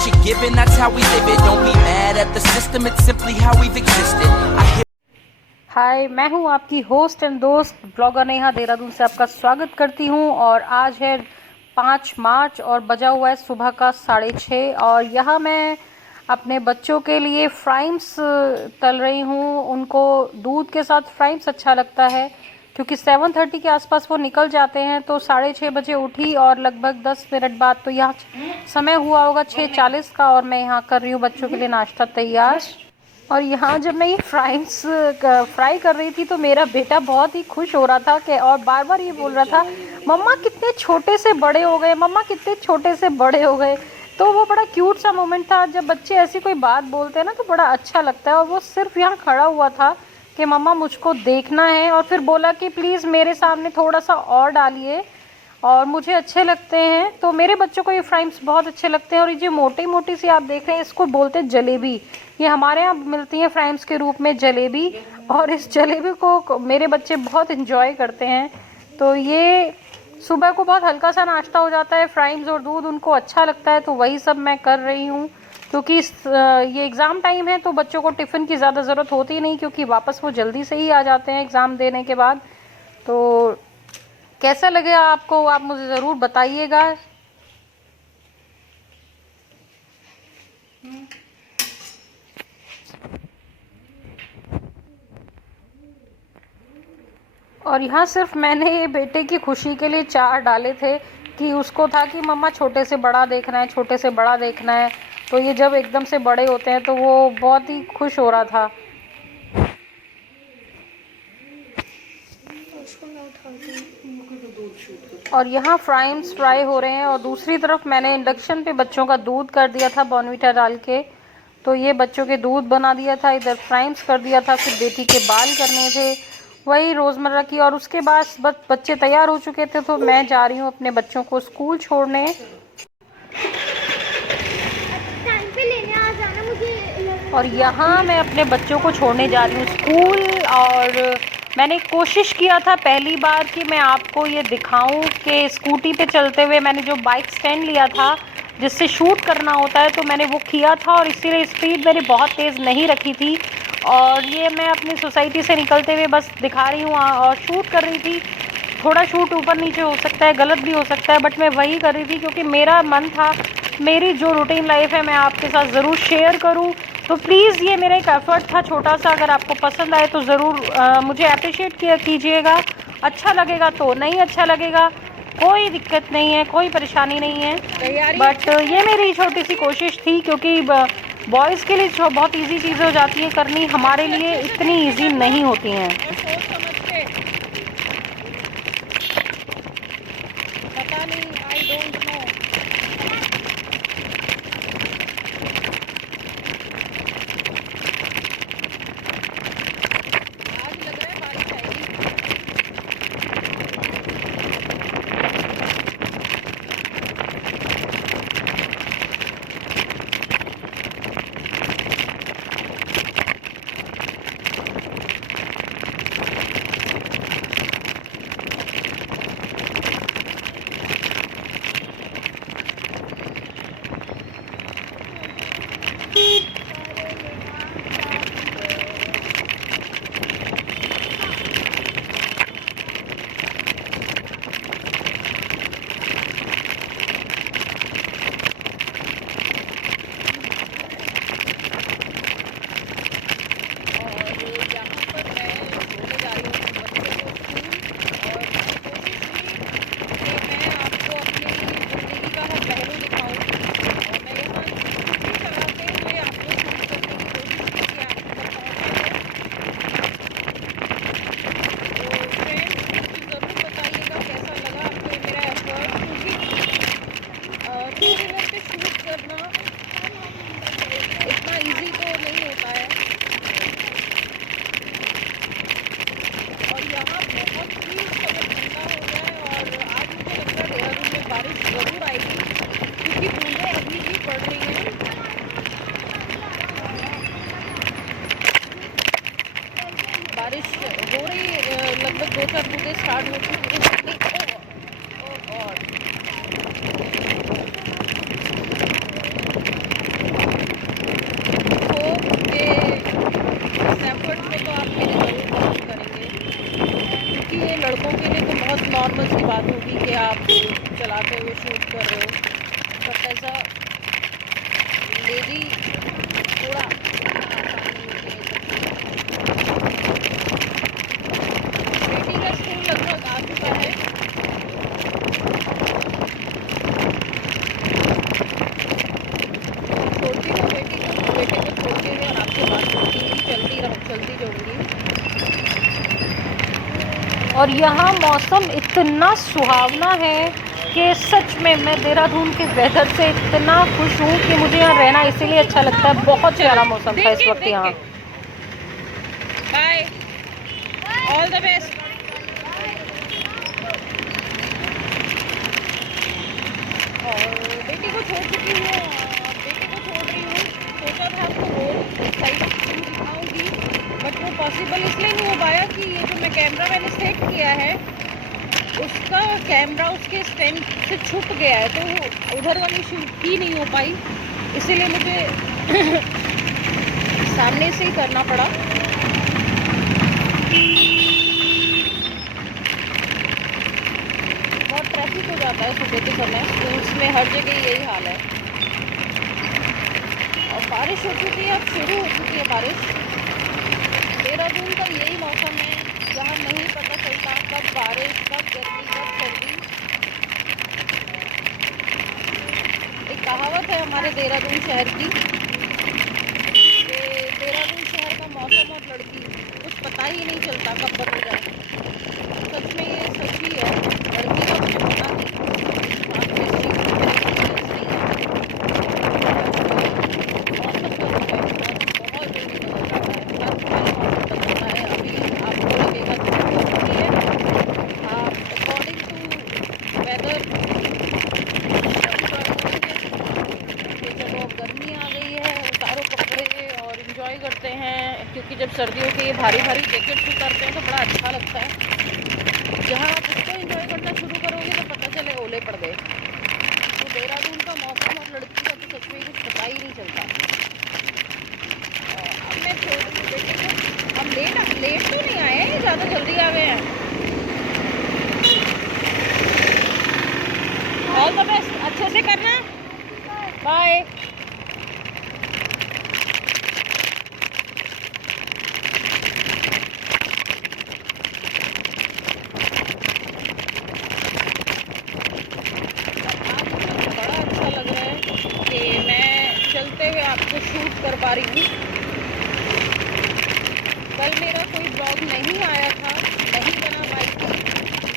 what you're given, that's how we live it. Don't be mad at the system, it's simply how we've existed. हाय, मैं हूँ आपकी host and दोस्त blogger Neha Dehradun से आपका स्वागत करती हूँ। और आज है 5 मार्च और बजा हुआ है सुबह का 6:30 और यहाँ मैं अपने बच्चों के लिए फ्राइम्स तल रही हूँ। उनको दूध के साथ फ्राइम्स अच्छा लगता है क्योंकि 7:30 के आसपास वो निकल जाते हैं, तो 6:30 बजे उठी और लगभग 10 मिनट बाद तो यहाँ समय हुआ होगा 6:40 का और मैं यहाँ कर रही हूँ बच्चों के लिए नाश्ता तैयार। और यहाँ जब मैं ये फ्राइम्स फ्राई कर रही थी तो मेरा बेटा बहुत ही खुश हो रहा था कि और बार बार ये बोल रहा था, मम्मा कितने छोटे से बड़े हो गए, मम्मा कितने छोटे से बड़े हो गए। तो वो बड़ा क्यूट सा मोमेंट था। जब बच्चे ऐसी कोई बात बोलते हैं ना तो बड़ा अच्छा लगता है। और वो सिर्फ यहाँ खड़ा हुआ था कि मम्मा मुझको देखना है, और फिर बोला कि प्लीज़ मेरे सामने थोड़ा सा और डालिए और मुझे अच्छे लगते हैं। तो मेरे बच्चों को ये फ्राइम्स बहुत अच्छे लगते हैं। और ये जो मोटी मोटी सी आप देख रहे हैं इसको बोलते हैं जलेबी। ये हमारे यहाँ मिलती है फ्राइम्स के रूप में जलेबी, और इस जलेबी को मेरे बच्चे बहुत इन्जॉय करते हैं। तो ये सुबह को बहुत हल्का सा नाश्ता हो जाता है, फ्राइम्स और दूध उनको अच्छा लगता है, तो वही सब मैं कर रही हूँ। क्योंकि ये एग्ज़ाम टाइम है तो बच्चों को टिफ़िन की ज़्यादा ज़रूरत होती नहीं, क्योंकि वापस वो जल्दी से ही आ जाते हैं एग्ज़ाम देने के बाद। तो कैसा लगे आपको, आप मुझे ज़रूर बताइएगा। और यहाँ सिर्फ मैंने ये बेटे की खुशी के लिए 4 डाले थे कि उसको था कि मम्मा छोटे से बड़ा देखना है, छोटे से बड़ा देखना है। तो ये जब एकदम से बड़े होते हैं तो वो बहुत ही खुश हो रहा था। और यहाँ फ्राइम्स फ्राई हो रहे हैं और दूसरी तरफ मैंने इंडक्शन पे बच्चों का दूध कर दिया था बॉर्नवीटा डाल के। तो ये बच्चों के दूध बना दिया था, इधर फ्राइम्स कर दिया था, फिर बेटी के बाल करने थे, वही रोज़मर्रा की। और उसके बाद बस बच्चे तैयार हो चुके थे तो मैं जा रही हूँ अपने बच्चों को स्कूल छोड़ने। और यहाँ मैं अपने बच्चों को छोड़ने जा रही हूँ स्कूल। और मैंने कोशिश किया था पहली बार कि मैं आपको ये दिखाऊं कि स्कूटी पे चलते हुए मैंने जो बाइक स्टैंड लिया था जिससे शूट करना होता है, तो मैंने वो किया था और इसीलिए स्पीड मैंने बहुत तेज़ नहीं रखी थी। और ये मैं अपनी सोसाइटी से निकलते हुए बस दिखा रही हूँ और शूट कर रही थी। थोड़ा शूट ऊपर नीचे हो सकता है, गलत भी हो सकता है, बट मैं वही कर रही थी क्योंकि मेरा मन था मेरी जो रूटीन लाइफ है मैं आपके साथ ज़रूर शेयर करूँ। तो प्लीज़ ये मेरा एक एफ़र्ट था छोटा सा, अगर आपको पसंद आए तो ज़रूर मुझे अप्रिशिएट कीजिएगा। अच्छा लगेगा तो, नहीं अच्छा लगेगा कोई दिक्कत नहीं है, कोई परेशानी नहीं है। बट ये मेरी छोटी सी कोशिश थी क्योंकि बॉयज़ के लिए जो बहुत इजी चीज़ें हो जाती हैं करनी, हमारे लिए इतनी इजी नहीं होती हैं। पता नहीं, आई डोंट नो। बारिश हो रही लगभग 2-4 बूंदें स्टार्ट हो चुकी हैं। तेजी थोड़ा बेटी का स्कूल लगभग आ चुका है। छोड़ती हूँ बेटे को छोड़ के और आपसे बात करती हूँ, चलती जाऊँगी। और यहाँ मौसम इतना सुहावना है कि सच में मैं देहरादून के वेदर से इतना खुश हूँ कि मुझे यहाँ रहना इसीलिए अच्छा लगता है। बहुत प्यारा मौसम था इस वक्त यहाँ। Bye, all the best. और बेटी को छोड़ चुकी हूँ, बेटे को छोड़ रही हूँ। सोचा था आपको रोड साइड दिखाऊंगी, बट वो पॉसिबल इसलिए नहीं हो पाया कि ये जो मैं कैमरा मैंने सेट किया है उसका कैमरा उसके स्टैंड से छूट गया है, तो उधर वाली शूट ही नहीं हो पाई, इसीलिए मुझे सामने से ही करना पड़ा। बहुत ट्रैफिक हो जाता है सुबह के समय, स्कूल्स में हर जगह यही हाल है। और बारिश हो चुकी है, अब शुरू हो चुकी है बारिश। देहरादून का यही मौसम है जहाँ नहीं पता चलता कब बारिश, कब गर्मी, कब सर्दी। एक कहावत है हमारे देहरादून शहर की कि देहरादून शहर का मौसम और लड़की कुछ पता ही नहीं चलता कब बदल जाए। सच में ये सच ही है, लड़की का मुझे पता नहीं। करते हैं क्योंकि जब सर्दियों के ये भारी भारी जैकेट्स उतारते हैं तो बड़ा अच्छा लगता है। जहाँ आप उसको एंजॉय करना शुरू करोगे तो पता चले ओले पड़ गए। तो देहरादून का मौसम और लड़की का तो सच में कुछ पता ही नहीं चलता। अब मैं छोड़ रही हूँ बेटे को। हम लेट तो नहीं आए हैं, ज़्यादा जल्दी आ गए हैं। ऑल द बेस्ट, अच्छे से करना। बाय। आपको शूट कर पा रही हूँ। कल मेरा कोई ब्लॉग नहीं आया था, नहीं बना पाई थी।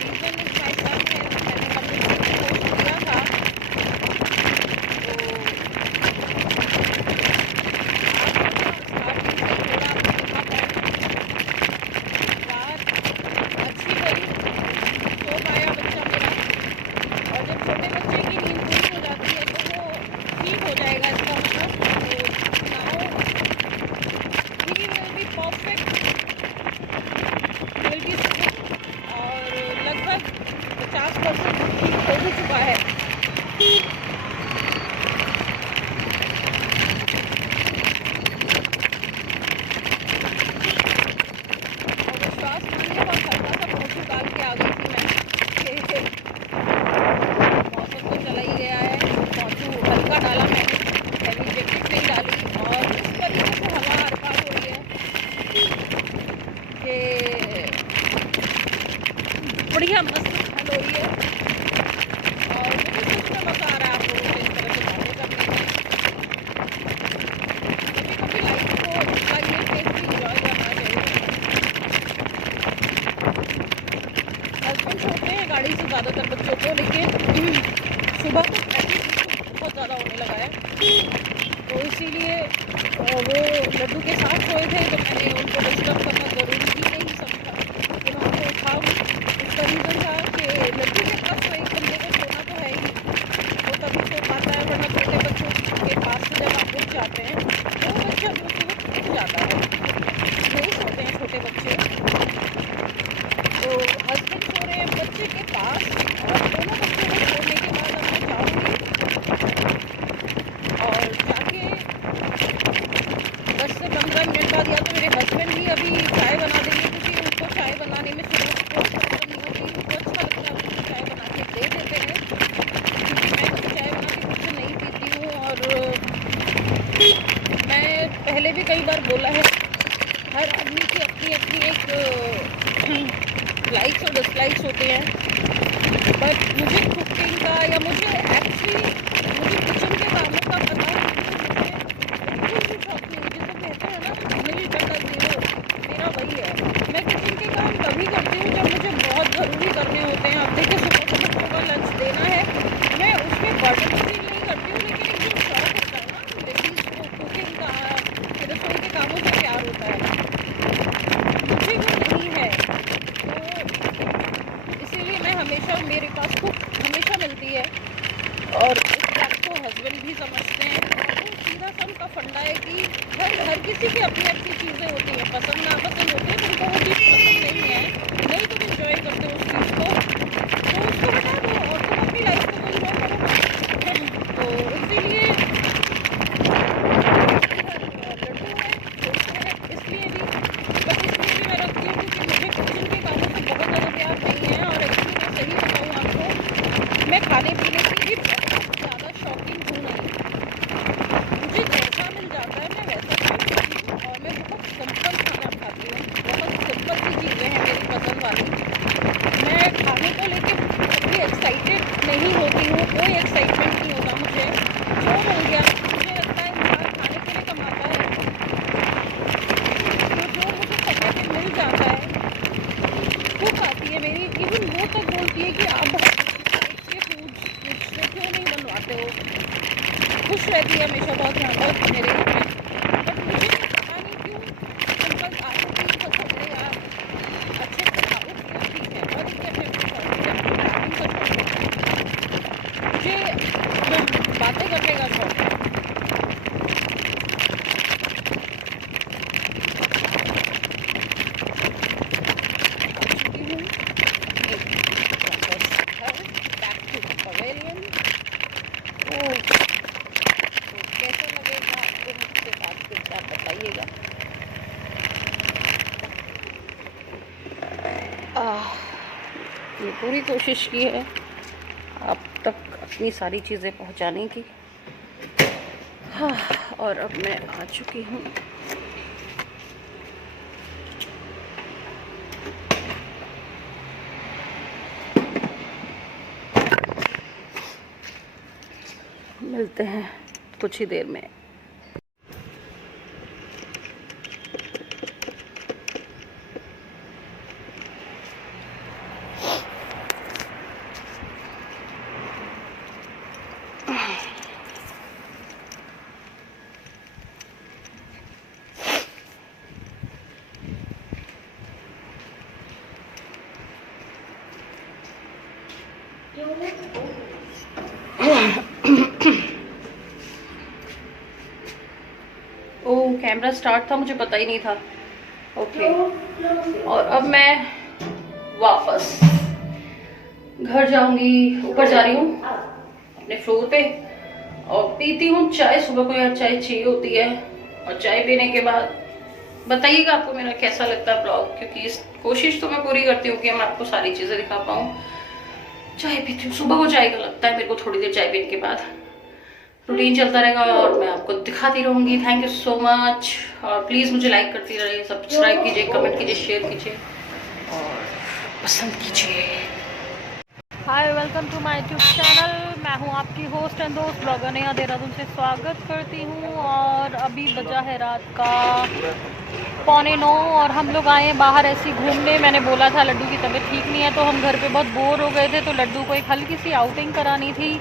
रीज़न इस माय सन है, मैंने कम्युनिटी में पोस्ट किया था। रात अच्छी गई, सो पाया बच्चा मेरा। और जब छोटे बच्चे की नींद पूरी हो जाती है तो वो ठीक हो जाएगा, इसका मतलब परफेक्ट विल बी स्लिप। और लगभग 50% ठीक हो भी चुका है। और विश्वास मानिए बहुत हल्का सा पोछू डाल के आ गई थी मैं कि मौसम तो चला ही गया है। पोछू हल्का डाला मैंने, हैवी जैकेट नहीं डाली। और इस तरीके से हवा आर पार हो रही है कि बढ़िया मस्त ठंड हो रही है। और मुझे सच में मज़ा आ रहा है आप लोगों से इस तरह से बातें करने में। कभी कभी लाइफ को का ये फेस भी इंजॉय करना चाहिए। हस्बैंड छोड़ते हैं गाड़ी से ज़्यादातर बच्चों को, लेकिन सुबह तो ट्रैफिक बहुत ज़्यादा होने लगा है, तो इसीलिए वो लड्डू के साथ सोए थे तो मैंने उनको डिस्टर्ब करना ज़रूरी ही नहीं समझा कि मैं उनको उठाऊँ। उसका रीज़न था कि लड्डू के पास तो एक बंदे को सोना तो है ही, वो तभी सो पाता है, वरना छोटे बच्चों के पास से जब आप उठ जाते हैं तो बच्चा दूसरे वक्त उठ जाता है, नहीं सोते हैं छोटे बच्चे। तो हस्बैंड सो रहे हैं बच्चे के पास, और दोनों बच्चों को सोने के बाद अब मैं जाऊँगी और जाके 10 से 15 मिनट बाद या तो मेरे हस्बैंड भी अभी चाय बना पहले भी कई बार बोला है, हर आदमी की अपनी अपनी एक लाइक्स और डिसलाइक्स होते हैं। बट मुझे कुकिंग का या मुझे किचन के कामों का पता है, बिल्कुल भी शौक नहीं। जिसे कहते हैं ना मेरी जगह जीरो, मेरा वही है। मैं किचन के काम तभी करती हूँ जब मुझे बहुत ज़रूरी करने होते हैं। अब देखिए सुबह को बच्चों का लंच देना है, मैं उसमें बर्डन फील नहीं करती हूँ, लेकिन एक जो शौक होता है ना लेडीज़ को कुकिंग का, रसोई के कामों से प्यार होता है, मुझे वो नहीं है। तो इसीलिए मैं हमेशा, मेरे पास कुक हमेशा मिलती है और इस बात को हस्बैंड भी समझते हैं। तो सीधा सा उनका फंडा है कि हर किसी की अपनी अपनी चीज़ें होती हैं, पसंद नापसंद होती है। तुमको वो चीज़ पसंद नहीं है, नहीं तुम इंजॉय करते हो उस चीज़ को, तो उसको हटा दो और तुम अपनी लाइफ को इंजॉय करो ना। तो इसीलिए लड्डू है इसलिए भी, बट इसलिए भी मैं रखती हूँ क्योंकि मुझे किचन के कामों से बहुत ज़्यादा प्यार नहीं है। और एक्चुअली मैं सही बताऊँ आपको, मैं खाने पीने की भी बहुत ज़्यादा शौकीन हूँ नहीं। मुझे जैसा मिल जाता है मैं वैसा खाती हूँ और मैं बहुत सिंपल खाना खाती हूँ। बहुत सिंपल सी चीज़ें हैं मेरी पसंद वाली। मैं खाने को लेके कभी एक्साइटेड नहीं होती हूँ, कोई एक्साइटमेंट नहीं होता मुझे। जो मिल गया, मुझे लगता है इंसान खाने के लिए कमाता है, तो जो मुझे समय पे मिल जाता है वो खाती है मेरी। इवन वो तक बोलती है कि आप बहुत अच्छे फूड्स मुझसे क्यों नहीं बनवाते हो। खुश रहती है हमेशा बहुत ज़्यादा मेरे घर में। बट मुझे पता नहीं क्यों सिंपल आलू की कचौड़ी या अच्छे से खाओ वो ठीक है, और इसके अपने अपने शौक है। मुझे बातें करने का शौक है। Back to pavilion. कैसा लगेगा आपको मुझसे बात करके, आप बताइएगा। ये पूरी कोशिश की है आप तक अपनी सारी चीज़ें पहुंचाने की। हाँ, और अब मैं आ चुकी हूँ। मिलते हैं कुछ ही देर में। ओह, कैमरा स्टार्ट था, मुझे पता ही नहीं था। ओके, और अब मैं वापस घर जाऊंगी। ऊपर जा रही हूँ अपने फ्लोर पे और पीती हूँ चाय। सुबह को यार चाय चाहिए होती है, और चाय पीने के बाद बताइएगा आपको मेरा कैसा लगता है ब्लॉग, क्योंकि इस कोशिश तो मैं पूरी करती हूँ कि मैं आपको सारी चीज़ें दिखा पाऊँ। चाय पीती हूँ, सुबह को चाय का लगता है मेरे को, थोड़ी देर चाय पीने के बाद रूटीन चलता रहेगा और मैं आपको दिखाती रहूँगी। थैंक यू सो मच, और प्लीज़ मुझे लाइक करती रहिए, सब्सक्राइब कीजिए, कमेंट कीजिए, शेयर कीजिए और पसंद कीजिए। Hi, welcome to my YouTube channel. मैं हूँ आपकी होस्ट एंड दोस्त ब्लॉगर नेहा देहरादून से स्वागत करती हूँ। और अभी बजा है रात का 8:45 और हम लोग आए हैं बाहर ऐसे ही घूमने। मैंने बोला था लड्डू की तबीयत ठीक नहीं है, तो हम घर पे बहुत बोर हो गए थे, तो लड्डू को एक हल्की सी आउटिंग करानी थी।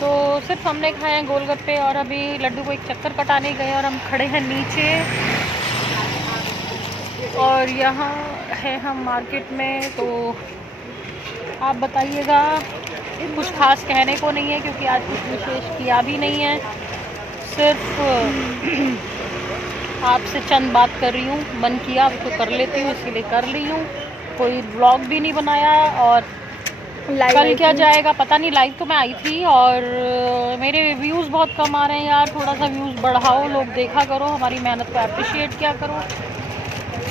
तो सिर्फ हमने खाए हैं गोलगप्पे, और अभी लड्डू को एक चक्कर कटाने गए और हम खड़े हैं नीचे। और यहाँ है हम मार्केट में, तो आप बताइएगा। कुछ खास कहने को नहीं है क्योंकि आज कुछ विशेष किया भी नहीं है, सिर्फ आपसे चंद बात कर रही हूँ। मन किया तो कर लेती हूँ, इसीलिए कर रही हूँ। कोई व्लॉग भी नहीं बनाया, और कल क्या जाएगा पता नहीं। लाइव तो मैं आई थी और मेरे व्यूज़ बहुत कम आ रहे हैं यार। थोड़ा सा व्यूज़ बढ़ाओ, लोग देखा करो, हमारी मेहनत को अप्रिशिएट किया करो।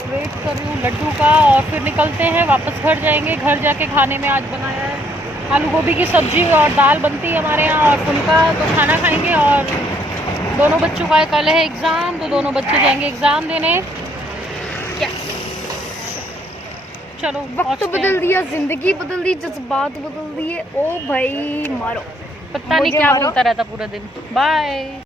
वेट कर रही हूँ लड्डू का, और फिर निकलते हैं, वापस घर जाएंगे। घर जाके खाने में आज बनाया है आलू गोभी की सब्ज़ी और दाल बनती है हमारे यहाँ, और फुल्का। तो खाना खाएंगे और दोनों बच्चों का कल है एग्ज़ाम, तो दोनों बच्चे जाएंगे एग्ज़ाम देने। क्या चलो वक्त बदल दिया, जिंदगी बदल दी, जज्बात बदल दिए। ओ भाई मारो, पता नहीं मुझे क्या मारो। बोलता रहता पूरा दिन। बाय।